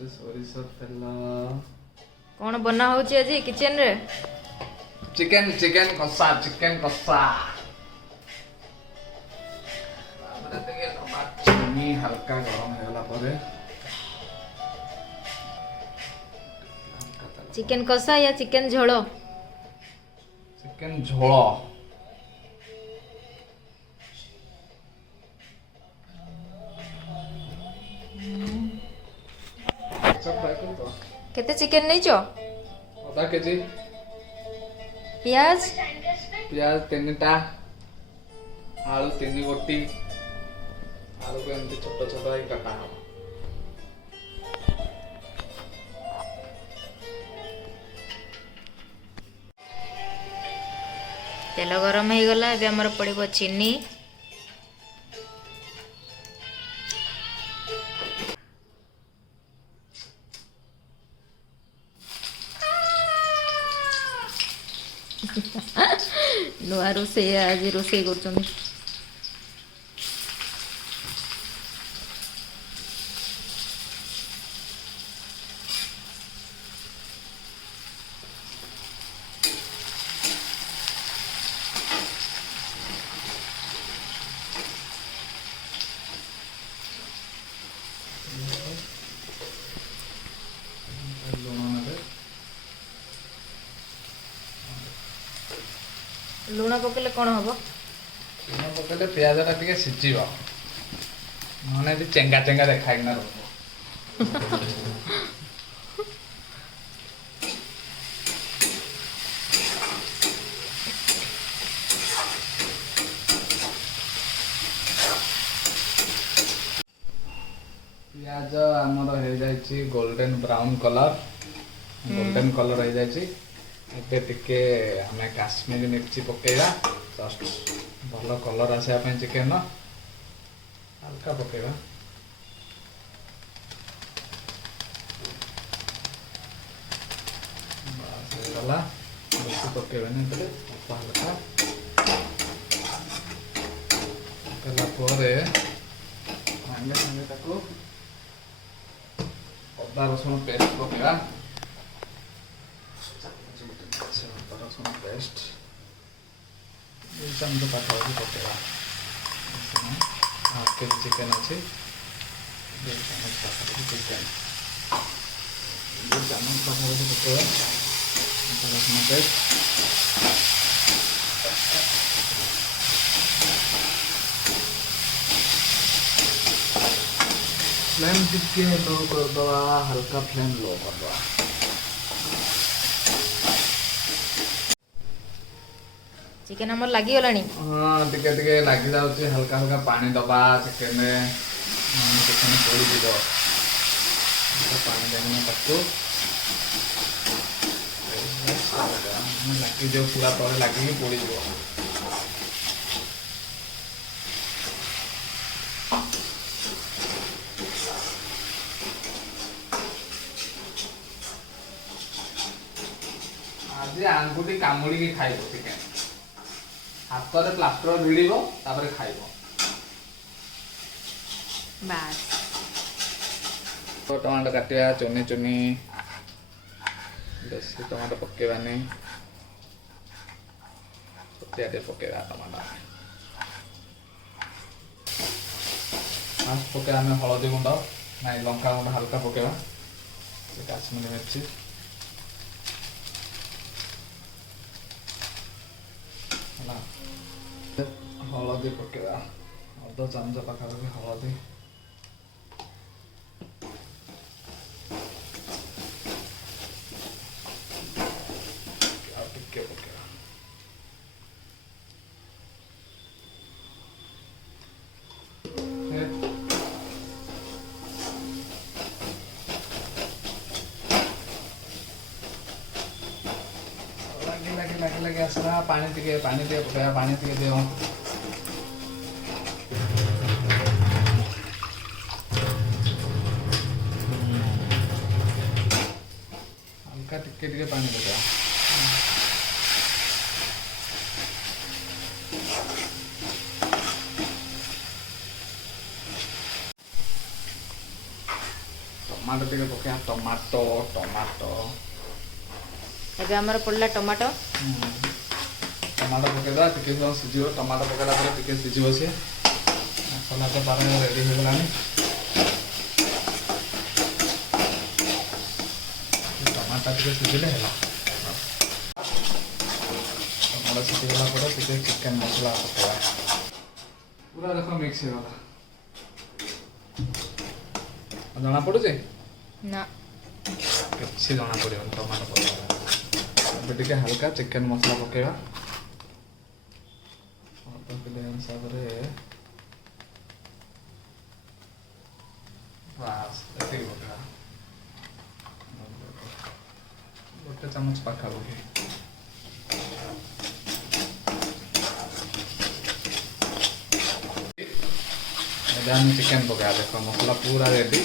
ସୋରିଷ ତେଲ कौन बना होची आज किचन रे? चिकन चिकन कषा चिनी हल्का गरम होगा परे चिकन कषा या चिकन झोल? चिकन झोल केते चिकन नहीं चो? आधा केजी प्याज प्याज 3टा आलू 3 गोटी आलू को एमती छोट छोट ही काटा हो तेल गरम हो गला एबे हमर पड़िबो चीनी नुआ रोसे आज रोसे कर लुण पकेले कौन हम? लुण पकेले प्याजटा टिके सिझिब नने चेंगा चेंगा देखाइना रहो प्याज आमर हो जाइए गोल्डन ब्राउन कलर हो जाइए ଏବେ ଟିକେ ଆମେ କାଶ୍ମୀରୀ ମିର୍ଚି ପକେଇବା ଜଷ୍ଟ ଭଲ କଲର୍ ଆସିବା ପାଇଁ ଚିକେନ ହାଲକା ପକେଇବା ବାସ୍ ହେଇଗଲା ବେଶୀ ପକେଇବାନି ଏଥିରେ ଅଳ୍ପ ହାଲକା ପକେଇଲା ପରେ ସାଙ୍ଗେ ସାଙ୍ଗେ ତାକୁ ଅଦା ରସୁଣ ପେଷ୍ଟ ପକେଇବା रसुण पेस्ट चमच पाखापाखि पकेगा हाफ के जी चिकेन अच्छे 2 चमच पाखापाखि चिकेन 2 चमच पाखापाखि पकेगा रसुण पेस्ट फ्लेम टिके लो करदवा हल्का फ्लेम लो करदवा चिकन हमर लागी गलानी हाँ टिके टिके लागी जाउची हल्का हल्का पानी दबा चिकन में चिकन पोड़ी दीबो पानी देना ताकू लागी जो पूरा तले लागी पोड़ी दीबो आज आंगुठी कामुड़ी की खाइबो चिकन हाथ में प्लास्टर भिड़ खाइब बास टमाटो काटिया चुनी चुनी बेसी टमाटो पकेबानी पकेगा टमाटो फास्ट पके आम हलदी गुंड ना लंका गुंड हल्का पकेबा काश्मीरी मिर्ची हलदी पकेगा अध चमच पाखापाखि हलदी टिके पकेगा लगे आसला पानी टिके पकेगा पानी टिके दियो हल्का टिके पानी पकेगा ଟମାଟୋ ଟିକେ ପକେଇବା ଟମାଟୋ ଟମାଟୋ ଏବେ ଆମର ପଡ଼ିଲା ଟମାଟୋ। ଟମାଟୋ ପକେଇଦେବା ଟିକେ ସମୟ ସିଝିବ ଟମାଟୋ ପକେଇଲା ପରେ ଟିକେ ସିଝିବ ସିଏ ମସଲା ତ ପାର ରେଡ଼ି ହେଇଗଲାଣି ଟମାଟୋ ଟିକେ ସିଝିଲେ ହେଲା ଟମାଟୋ ସିଝିଗଲା ପରେ ଟିକେ ଚିକେନ୍ ମସଲା ପକେଇବା ପୁରା ଦେଖ ମିକ୍ସ ହେଇଗଲା ଜଣା ପଡୁଛି ନା କିଛି ଜଣା ପଡ଼ିବନି ଟମାଟୋ ପକେଇବା ଏବେ ଟିକେ ହାଲକା ଚିକେନ୍ ମସଲା ପକେଇବା ଅଳ୍ପ କିଲୋ ହିସାବରେ ବାସ୍ ଏତିକି ପକେଇବା ଗୋଟେ ଚାମଚ ପାଖାପାଖି ଏବେ ଆମେ ଚିକେନ୍ ପକେଇବା ଦେଖ ମସଲା ପୁରା ରେଡ଼ି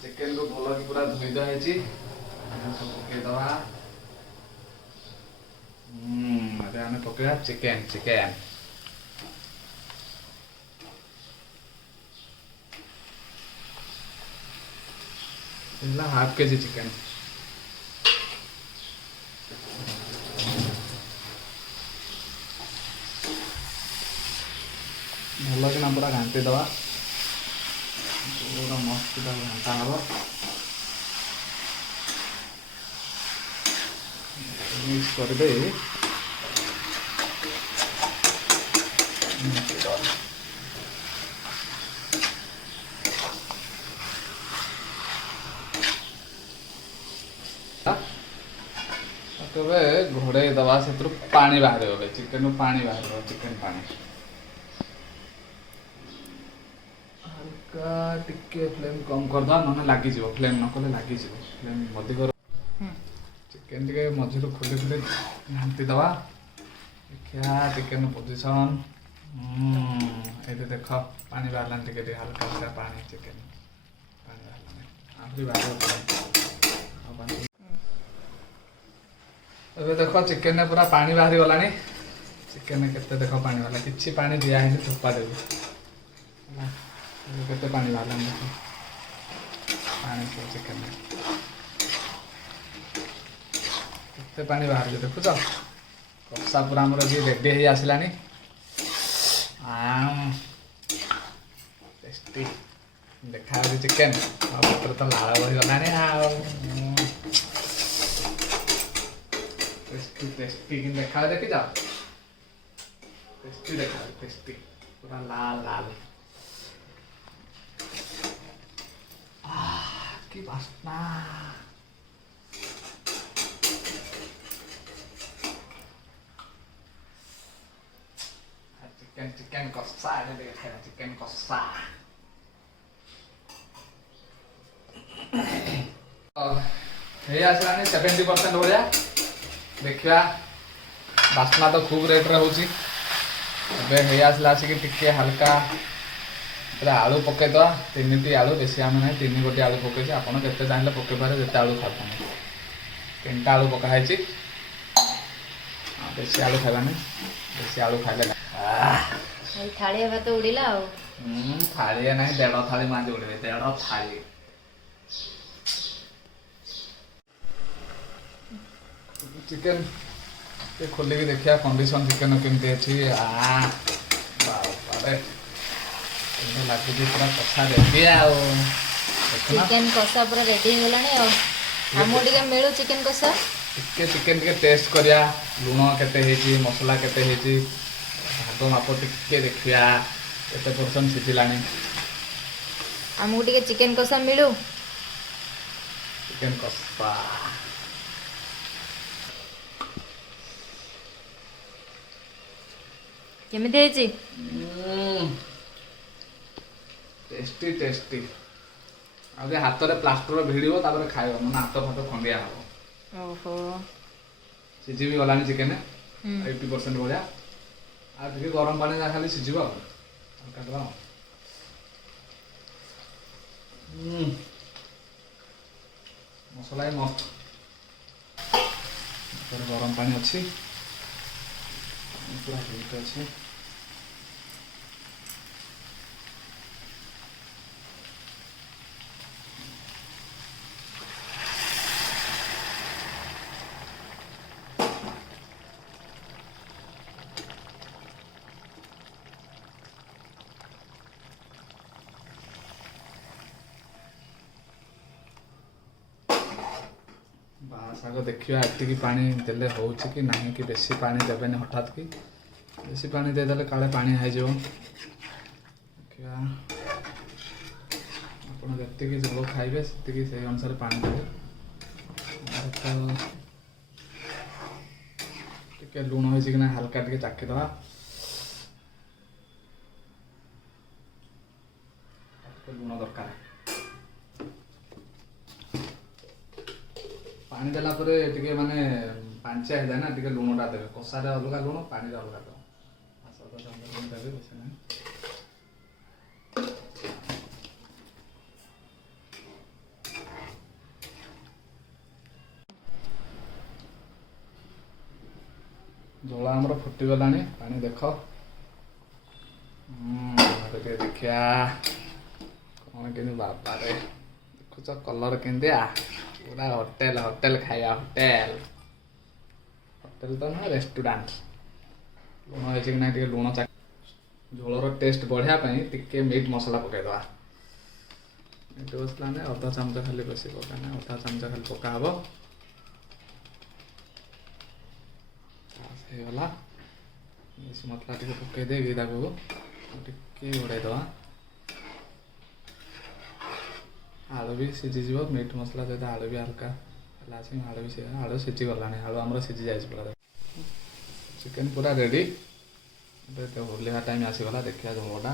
ଚିକେନ୍କୁ ଭଲକି ପୁରା ଧୋଇ ଧୁଆ ହେଇଛି ସବୁ ପକେଇଦେବା ଏବେ ଆମେ ପକେଇବା ଚିକେନ୍ ହେଲା ହାଫ୍ କେଜି ଚିକେନ୍ ଭଲ କିନା ପୁରା ଘାଣ୍ଟି ଦେବା ପୁରା ମସ୍ତ ଘାଣ୍ଟା ହେବ ମିକ୍ସ କରିଦେଇ ତେବେ ଘୋଡ଼େଇ ଦେବା ସେଥିରୁ ପାଣି ବାହାରିବ ଚିକେନ୍ରୁ ପାଣି ବାହାରିବ ଚିକେନ୍ ପାଣି ହାଲକା ଟିକେ ଫ୍ଲେମ୍ କମ୍ କରିଦେବା ନହେଲେ ଲାଗିଯିବ ଫ୍ଲେମ୍ ନ କଲେ ଲାଗିଯିବ ଫ୍ଲେମ୍ ଅଧିକ ଚିକେନ୍ ଟିକେ ମଝିରୁ ଖୋଲି ଘାଣ୍ଟି ଦେବା ଦେଖିବା ଚିକେନ୍ ପୋଜିସନ୍ ଏଇଠି ଦେଖ ପାଣି ବାହାରିଲାନି ଟିକେ ଟିକେ ହାଲକା ହାଲକା ପାଣି ଚିକେନ୍ ପାଣି ବାହାରିଲାନି ଆହୁରି ବାହାରିବ ଏବେ ଦେଖ ଚିକେନ୍ରେ ପୁରା ପାଣି ବାହାରି ଗଲାଣି ଚିକେନ୍ରେ କେତେ ଦେଖ ପାଣି ବାହାରିଲା କିଛି ପାଣି ଦିଆ ହେଇନି ଥୋପା ଦେବି ହେଲା କେତେ ପାଣି ବାହାରିଲାନି ଦେଖ ପାଣି ସବୁ ଚିକେନ୍ରେ କେତେ ପାଣି ବାହାରୁଛି ଦେଖୁଛ କଷା ପୁରା ଆମର ବି ରେଡ଼ି ହେଇ ଆସିଲାଣି ଟେଷ୍ଟି ଦେଖାଯାଉଛି ଚିକେନ୍ ଆଉ ପେଟରେ ତ ଲାଳ ବହିଗଲାଣି ଆଉ ଟେଷ୍ଟି ଟେଷ୍ଟି କିନ୍ତୁ ଦେଖାଯାଉଛି ଦେଖିଛ ଟେଷ୍ଟି ଦେଖାଯାଉଛି ଟେଷ୍ଟି ପୁରା ଲାଲ ଲାଲ କି ବାସ୍ନା ଚିକେନ୍ କଷା ଏବେ ଟିକେ ଖାଇବା ଚିକେନ୍ କଷା ହେଇ ଆସିଲାଣି 70% ଭଳିଆ ଦେଖିବା ବାସ୍ନା ତ ଖୁବ୍ ରେଟ୍ରେ ହେଉଛି ଏବେ ହେଇ ଆସିଲା ଆସିକି ଟିକେ ହାଲକା ପୁରା ଆଳୁ ପକେଇଦେବା 3ଟି ଆଳୁ ବେଶୀ ଆମେ ନାହିଁ 3 ଗୋଟି ଆଳୁ ପକେଇଛି ଆପଣ ଯେତେ ଚାହିଁଲେ ପକେଇ ପାରିବେ ଯେତେ ଆଳୁ ଖାଉଛନ୍ତି 3ଟା ଆଳୁ ପକା ହେଇଛି ବେଶୀ ଆଳୁ ଖାଇବାନି ବେଶୀ ଆଳୁ ଖାଇଲେ ଥାଳିଆ ଭାତ ଉଡ଼ିଲା ଆଉ ଥାଳିଏ ନାହିଁ 1.5 ଥାଳି ମାଝି ଉଡ଼ିବେ 1.5 ଥାଳି ଚିକେନ୍ ଟିକେ ଖୋଲିକି ଦେଖିବା କଣ୍ଡିସନ୍ ଚିକେନ୍ କେମିତି ଅଛି ବାବାରେ ଲାଗୁଛି ପୁରା କଷା ରେଡ଼ି ଆଉ ଚିକେନ୍ କଷା ପୁରା ରେଡ଼ି ହେଇଗଲାଣି ଆଉ ଆମକୁ ଟିକେ ମିଳୁ ଚିକେନ୍ କଷା ଟିକେ ଚିକେନ୍ ଟିକେ ଟେଷ୍ଟ କରିବା ଲୁଣ କେତେ ହେଇଛି ମସଲା କେତେ ହେଇଛି ଭାଗ ମାପ ଟିକେ ଦେଖିବା କେତେ ପରସେଣ୍ଟ ସିଝିଲାଣି ଆମକୁ ଟିକେ ଚିକେନ୍ କଷା ମିଳୁ ଚିକେନ୍ କଷା କେମିତି ହେଇଛି ଟେଷ୍ଟି ଟେଷ୍ଟି ଆଉ ଯେ ହାତରେ ପ୍ଲାଷ୍ଟର ଭିଡ଼ିବ ତାପରେ ଖାଇବ ମାନେ ହାତ ଫାତ ଖଣ୍ଡିଆ ହେବ ଓହୋ ସିଝି ବି ଗଲାଣି ଚିକେନ୍ 80% ଭଳିଆ ଆଉ ଟିକେ ଗରମ ପାଣି ଯାହା ଖାଲି ସିଝିବ ଆଉ ହାଲକା ଦେବା ମସଲା ବି ମସ୍ତ ଗରମ ପାଣି ଅଛି ପୁରା ହିଟ୍ ଅଛି ଶାଗ ଦେଖିବା ଏତିକି ପାଣି ଦେଲେ ହେଉଛି କି ନାହିଁ, କି ବେଶୀ ପାଣି ଦେବେନି ହଠାତ୍ କି, ବେଶୀ ପାଣି ଦେଇଦେଲେ କାଳେ ପାଣି ହେଇଯିବ। ଦେଖିବା ଆପଣ ଯେତିକି ଝୋଳ ଖାଇବେ ସେତିକି ସେଇ ଅନୁସାରେ ପାଣି ଦେବେ। ତ ଟିକେ ଲୁଣ ହେଇଛି କି ନା ହାଲକା ଟିକେ ଚାଖିଦେବା। ଲୁଣ ଦରକାର। ପାଣି ଦେଲା ପରେ ଟିକେ ମାନେ ପାଞ୍ଚିଆ ହେଇଯାଏ ନା, ଟିକେ ଲୁଣଟା ଦେବେ। କଷାରେ ଅଲଗା ଲୁଣ, ପାଣିରେ ଅଲଗା ଲୁଣ। ଲୁଣ ଦେବେ ବେଶୀ ନାହିଁ। ଝୋଳ ଆମର ଫୁଟିଗଲାଣି, ପାଣି ଦେଖ। ଟିକେ ଦେଖିବା କ'ଣ କେମିତି। ବାବାରେ ଦେଖୁଛ କଲର କେମିତିଆ, ପୁରା ହୋଟେଲ ହୋଟେଲ ଖାଇବା, ହୋଟେଲ ହୋଟେଲ ତ ନୁହେଁ ରେଷ୍ଟୁରାଣ୍ଟ। ଲୁଣ ହେଇଛି କି ନାହିଁ ଟିକେ ଲୁଣ ଝୋଳର ଟେଷ୍ଟ ବଢ଼ିବା ପାଇଁ ଟିକେ ମିଟ୍ ମସଲା ପକାଇଦେବା। ମିଟ୍ ମସଲା ମାନେ ଅଧା ଚାମଚ ଖାଲି, ବେଶୀ ପକାନା, ଅଧା ଚାମଚ ଖାଲି ପକା ହେବ। ହେଇଗଲା। ମିଟ୍ ମସଲା ଟିକେ ପକାଇ ଦେଇକି ତାକୁ ଟିକେ ଘୋଡ଼େଇଦେବା। ଆଳୁ ବି ସିଝିଯିବ, ମିଟ୍ ମସଲା ସହିତ ଆଳୁ ବି ହାଲକା ହେଲା ଅଛି। ଆଳୁ ସିଝିଗଲାଣି, ଆଳୁ ଆମର ସିଝି ଯାଇଛି ପୁରା। ଚିକେନ୍ ପୁରା ରେଡ଼ି। ଏବେ ଓହ୍ଲେଇବା ଟାଇମ୍ ଆସିଗଲା, ଦେଖିବା ଝୋଳଟା।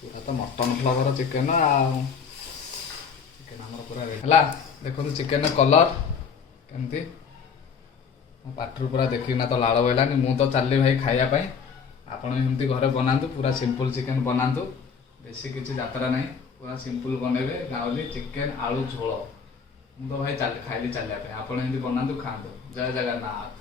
ପୁରା ତ ମଟନ୍ ଫ୍ଲେଭର ଚିକେନ୍ ଆଉ। ଚିକେନ୍ ଆମର ପୁରା ରେଡ଼ି ହେଲା। ଦେଖନ୍ତୁ ଚିକେନ୍ର କଲର୍ କେମିତି, ମୋ ପାଟିରୁ ପୁରା ଦେଖିକିନା ତ ଲାଳ ବୋହିଲାନି। ମୁଁ ତ ଚାଲିଲି ଭାଇ ଖାଇବା ପାଇଁ। ଆପଣ ଏମିତି ଘରେ ବନାନ୍ତୁ, ପୁରା ସିମ୍ପଲ୍ ଚିକେନ୍ ବନାନ୍ତୁ, ବେଶୀ କିଛି ଯାତ୍ରା ନାହିଁ, ପୁରା ସିମ୍ପଲ୍ ବନେଇବେ। ଗାଉଲି ଚିକେନ୍ ଆଳୁ ଝୋଳ। ମୁଁ ତ ଭାଇ ଖାଇଲି ଚାଲିବା ପାଇଁ। ଆପଣ ଏମିତି ବନାନ୍ତୁ, ଖାଆନ୍ତୁ। ଜୟ ଜଗନ୍ନାଥ।